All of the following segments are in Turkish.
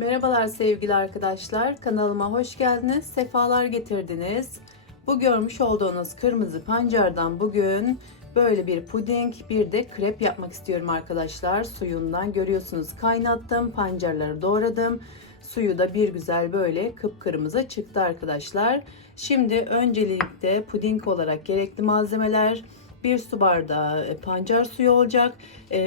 Merhabalar sevgili arkadaşlar. Kanalıma hoş geldiniz. Sefalar getirdiniz. Bu görmüş olduğunuz kırmızı pancardan bugün böyle bir puding bir de krep yapmak istiyorum arkadaşlar. Suyundan görüyorsunuz kaynattım. Pancarları doğradım. Suyu da bir güzel böyle kıpkırmızı çıktı arkadaşlar. Şimdi öncelikle puding olarak gerekli malzemeler 1 su bardağı e, pancar suyu olacak.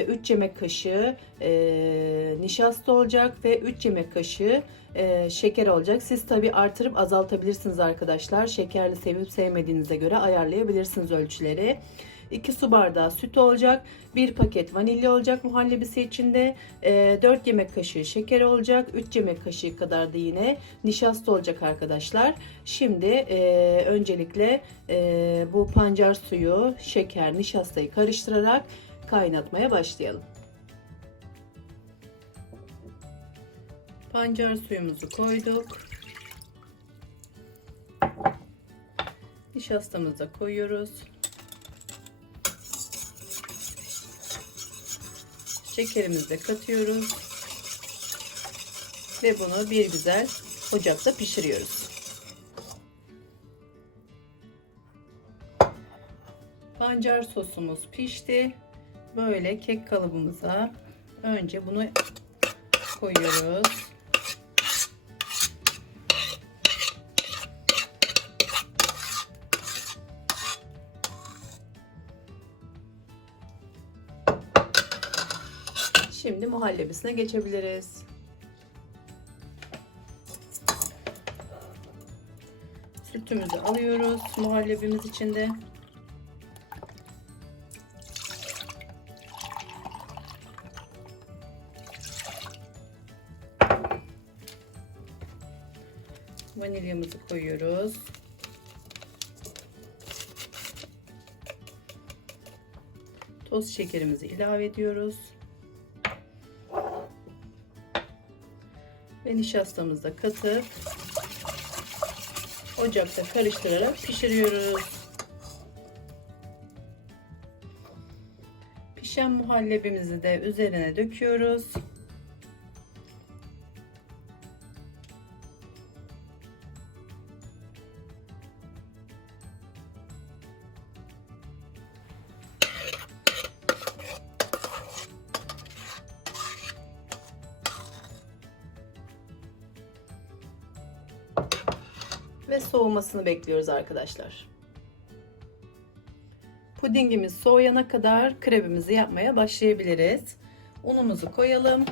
3 yemek kaşığı e, nişasta olacak ve 3 yemek kaşığı e, şeker olacak. Siz tabi artırıp azaltabilirsiniz arkadaşlar. Şekerli sevip sevmediğinize göre ayarlayabilirsiniz ölçüleri. 2 su bardağı süt olacak. 1 paket vanilya olacak muhallebisi içinde. 4 yemek kaşığı şeker olacak. 3 yemek kaşığı kadar da yine nişasta olacak arkadaşlar. Şimdi e, öncelikle e, bu pancar suyu, şeker, nişastayı karıştırarak kaynatmaya başlayalım. Pancar suyumuzu koyduk. Nişastamızı da koyuyoruz. Şekerimizi de katıyoruz. Ve bunu bir güzel ocakta pişiriyoruz. Pancar sosumuz pişti. Böyle kek kalıbımıza önce bunu koyuyoruz. Şimdi muhallebisine geçebiliriz. Sütümüzü alıyoruz muhallebimiz içinde. Vanilyamızı koyuyoruz. Toz şekerimizi ilave ediyoruz. Ve nişastamızı da katıp ocakta karıştırarak pişiriyoruz. Pişen muhallebimizi de üzerine döküyoruz. Ve soğumasını bekliyoruz arkadaşlar. Pudingimiz soğuyana kadar krebimizi yapmaya başlayabiliriz. Unumuzu koyalım.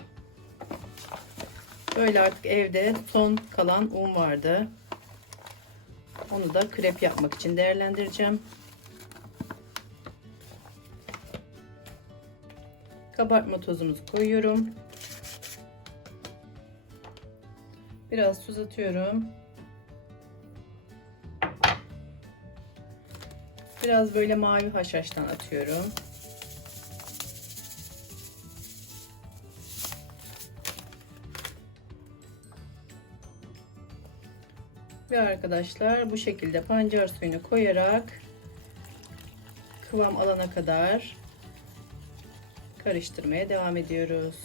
Böyle artık evde son kalan un vardı. Onu da krep yapmak için değerlendireceğim. Kabartma tozumuzu koyuyorum. Biraz tuz atıyorum. Biraz böyle mavi haşhaştan atıyorum. Ve arkadaşlar bu şekilde pancar suyunu koyarak kıvam alana kadar karıştırmaya devam ediyoruz.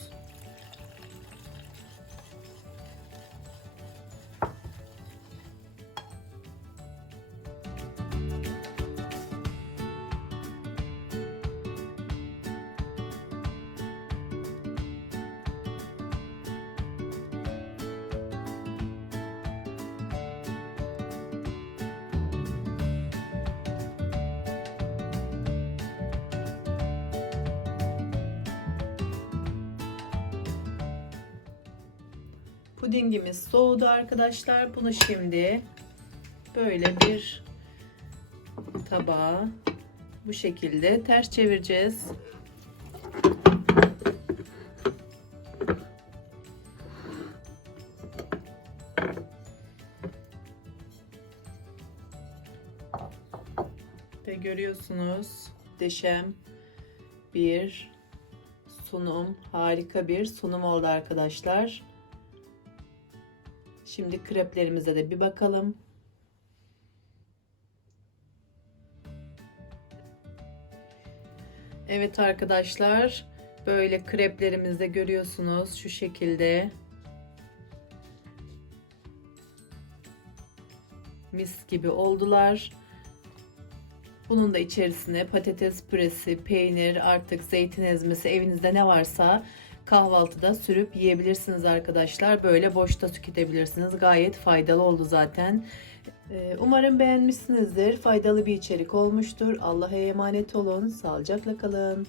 Pudingimiz soğudu arkadaşlar. Bunu şimdi böyle bir tabağa bu şekilde ters çevireceğiz. Ve görüyorsunuz deşem bir sunum harika bir sunum oldu arkadaşlar. Şimdi kreplerimize de bir bakalım. Evet arkadaşlar böyle kreplerimizde görüyorsunuz şu şekilde. Mis gibi oldular. Bunun da içerisine patates püresi, peynir, artık zeytin ezmesi evinizde ne varsa kahvaltıda sürüp yiyebilirsiniz arkadaşlar. Böyle boşta tüketebilirsiniz. Gayet faydalı oldu zaten. Ee, Umarım beğenmişsinizdir. Faydalı bir içerik olmuştur. Allah'a emanet olun. Sağlıcakla kalın.